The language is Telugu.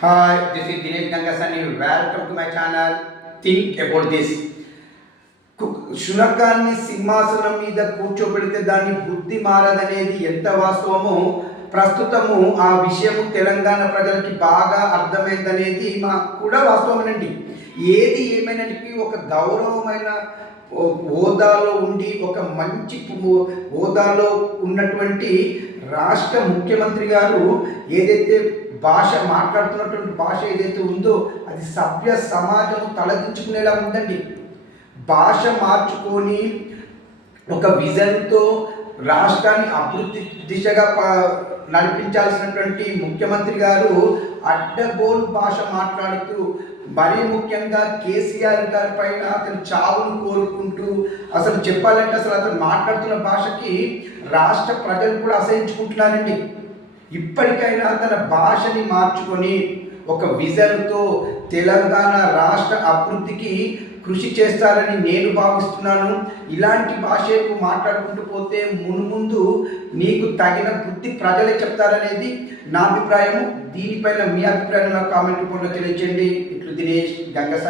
Hi, this is Dinesh Gangasani. Welcome to my channel. Think about this. శునకాన్ని సింహాసనం మీద కూర్చోబెడితే దాని బుద్ధి మారదనేది ఎంత వాస్తవమో ప్రస్తుతము ఆ విషయము తెలంగాణ ప్రజలకి బాగా అర్థమైందనేది మాకు కూడా వాస్తవమేనండి. ఏది ఏమైనప్పటికీ ఒక గౌరవమైన హోదాలో ఉండి ఒక మంచి హోదాలో ఉన్నటువంటి రాష్ట్ర ముఖ్యమంత్రి గారు ఏదైతే భాష మాట్లాడుతున్నటువంటి భాష ఏదైతే ఉందో అది సభ్య సమాజం తలదించుకునేలా ఉందండి. భాష మార్చుకొని ఒక విజన్తో రాష్ట్రాన్ని అభివృద్ధి దిశగా నడిపించాల్సినటువంటి ముఖ్యమంత్రి గారు అడ్డగోలు భాష మాట్లాడుతూ మరీ ముఖ్యంగా కేసీఆర్ గారి పైన అతను చావును కోరుకుంటూ అసలు చెప్పాలంటే అసలు అతను మాట్లాడుతున్న భాషకి రాష్ట్ర ప్రజలు కూడా అసహించుకుంటున్నారండి. ఇప్పటికైనా తన భాషని మార్చుకొని ఒక విజన్తో తెలంగాణ రాష్ట్ర అభివృద్ధికి కృషి చేస్తారని నేను భావిస్తున్నాను. ఇలాంటి భాషకు మాట్లాడుకుంటూ పోతే మున్ముందు నీకు తగిన బుద్ధి ప్రజలే చెప్తారనేది నా అభిప్రాయము. దీనిపైన మీ అభిప్రాయం నాకు కామెంట్ రూపంలో తెలియజేయండి. ఇట్లు దినేష్ గంగసాని.